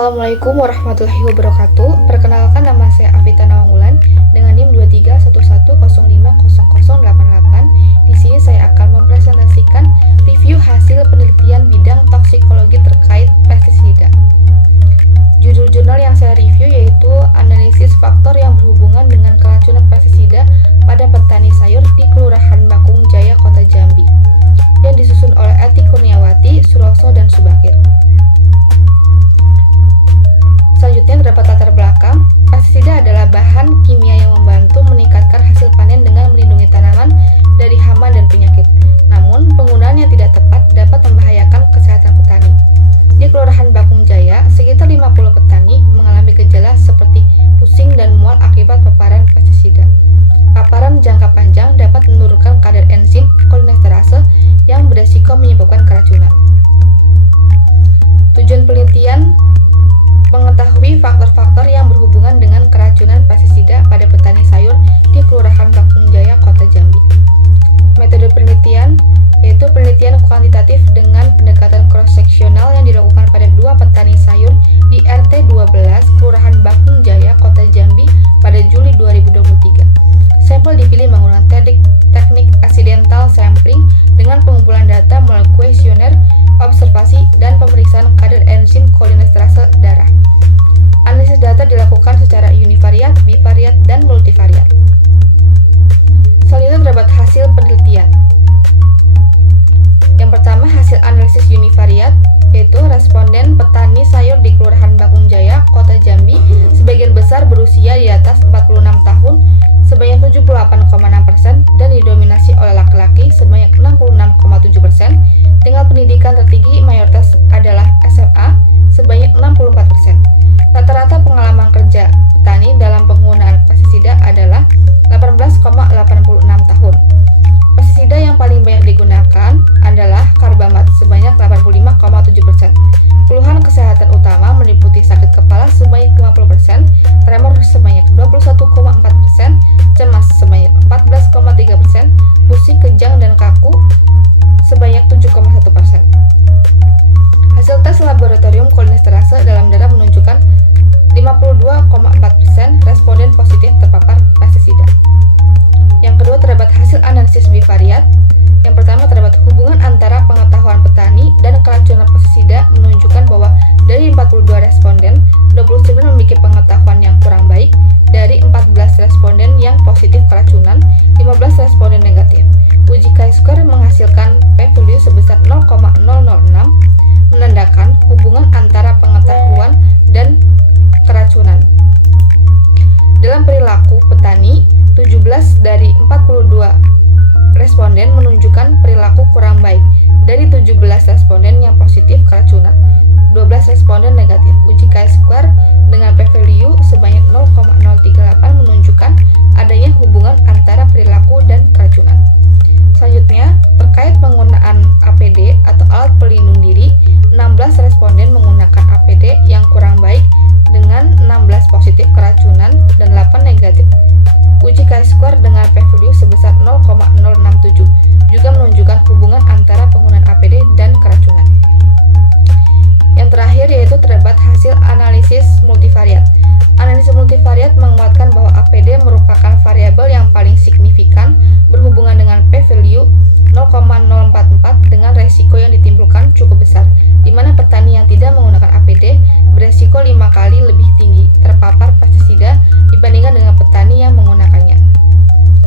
Assalamualaikum warahmatullahi wabarakatuh. Perkenalkan, nama saya Afita Nawangulan dengan NIM 2311050088. Di sini saya akan mempresentasikan review hasil penelitian bidang toksikologi terkait pestisida. Judul jurnal yang saya review yaitu analisis faktor yang berhubungan dengan keracunan pestisida pada petani sayur di Kelurahan Bakung Jaya, Kota Jambi, yang disusun oleh Eti Kurniawati, Suroso, dan Subakir. Selanjutnya terdapat latar belakang. Pestisida adalah bahan kimia yang membantu meningkatkan hasil panen dengan melindungi tanaman dari hama dan penyakit. Namun, penggunaan yang tidak tepat dapat membahayakan kesehatan petani. Di Kelurahan Bakung Jaya, sekitar 50 petani mengalami gejala seperti pusing dan mual akibat paparan pestisida. Paparan jangka panjang dapat menurunkan kadar enzim kolinesterase yang beresiko menyebabkan keracunan. Tujuan penelitian: mengetahui faktor-faktor yang berhubungan dengan keracunan pestisida pada petani sayur di Kelurahan Bakung Jaya, Kota Jambi. Metode penelitian yaitu penelitian kuantitatif dengan pendekatan cross-seksional yang dilakukan pada 2 petani sayur di RT 12 Kelurahan Bakung Jaya, Kota Jambi pada Juli 2023. Sampel dipilih menggunakan teknik accidental sampling dengan pengumpulan data melalui kuesioner, observasi, dan pemeriksaan kadar enzim kolinesterase darah. Analisis data dilakukan secara univariat, bivariat, dan multivariat. Selanjutnya terdapat hasil penelitian. Yang pertama, hasil analisis univariat, yaitu responden petani sayur di Kelurahan Bakung Jaya, Kota Jambi, sebagian besar berusia di atas 46 tahun, sebanyak 78,6%, dan didominasi oleh laki-laki sebanyak 66,7%, dengan pendidikan tertinggi mayoritas adalah SMA sebanyak 64%. Rata-rata pengalaman kerja petani dalam penggunaan pestisida adalah 18,86 tahun. Pestisida yang paling banyak digunakan adalah karbamat sebanyak 85,7%. Keluhan kesehatan utama meliputi sakit kepala sebanyak 50%, tremor sebanyak 21,4%, cemas sebanyak 14,3%, pusing, kejang, dan kaku sebanyak 7,1%. Hasil tes laboratorium kolinesterase dalam darah menunjukkan 52,4% responden positif terpapar pestisida. Yang kedua, terdapat hasil analisis bivariat. Yang pertama, terdapat hubungan antara pengetahuan petani dan keracunan pestisida menunjukkan bahwa dari 42 responden, 29 memiliki pengetahuan yang kurang baik. Dari 14 responden yang positif keracunan, 15 responden negatif. Uji chi-square menghasilkan p-value sebesar 0,006, menandakan hubungan antara pengetahuan dan keracunan. Dalam perilaku petani, 17 dari 42 responden menunjukkan perilaku kurang baik. Dari 17 responden yang positif keracunan, 12 responden negatif. Uji chi-square dengan p-value sebanyak 0,038 menunjukkan adanya hubungan antara perilaku dan keracunan. Selanjutnya, terkait penggunaan APD atau alat pelindung diri, 16 responden menggunakan APD yang kurang baik dengan 16 positif keracunan dan 8 negatif. Uji chi-square dengan p-value sebesar 0,067 juga menunjukkan hubungan antara penggunaan APD dan keracunan. Yang terakhir yaitu terdapat hasil analisis multivariat. Analisis multivariat menguatkan bahwa APD merupakan variabel yang paling signifikan berhubungan dengan p-value 0,044 dengan resiko yang ditimbulkan cukup besar, di mana petani yang tidak menggunakan APD beresiko 5 kali lebih tinggi terpapar pestisida dibandingkan dengan petani yang menggunakannya.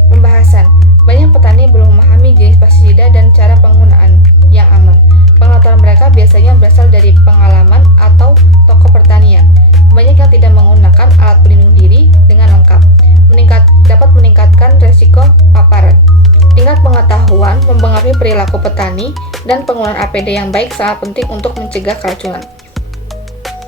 Pembahasan: banyak petani belum memahami jenis pestisida dan cara penggunaan yang aman. Pengetahuan mereka biasanya berasal dari pengalaman atau toko pertanian. Banyak yang tidak menggunakan alat pelindung diri dengan lengkap, dapat meningkatkan resiko paparan. Tingkat pengetahuan mempengaruhi perilaku petani, dan penggunaan APD yang baik sangat penting untuk mencegah keracunan.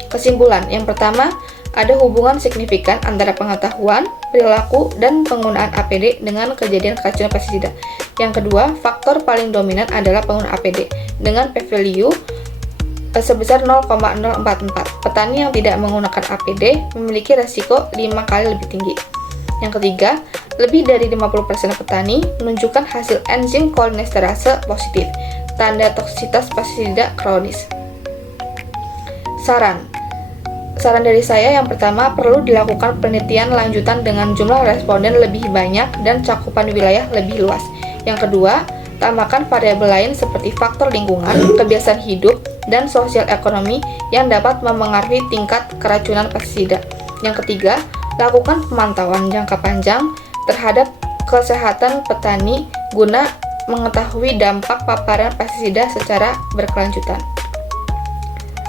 Kesimpulan: yang pertama, ada hubungan signifikan antara pengetahuan, perilaku, dan penggunaan APD dengan kejadian keracunan pestisida. Yang kedua, faktor paling dominan adalah penggunaan APD dengan p-value sebesar 0,044. Petani yang tidak menggunakan APD memiliki resiko 5 kali lebih tinggi. Yang ketiga, lebih dari 50% petani menunjukkan hasil enzim kolinesterase positif, tanda toksisitas pestisida kronis. Saran: Saran dari saya yang pertama, perlu dilakukan penelitian lanjutan dengan jumlah responden lebih banyak dan cakupan wilayah lebih luas. Yang kedua, tambahkan variabel lain seperti faktor lingkungan, kebiasaan hidup, dan sosial ekonomi yang dapat memengaruhi tingkat keracunan pestisida. Yang ketiga, lakukan pemantauan jangka panjang terhadap kesehatan petani guna mengetahui dampak paparan pestisida secara berkelanjutan.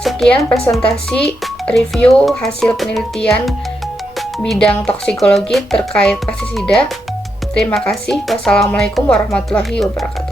Sekian presentasi review hasil penelitian bidang toksikologi terkait pestisida. Terima kasih. Wassalamualaikum warahmatullahi wabarakatuh.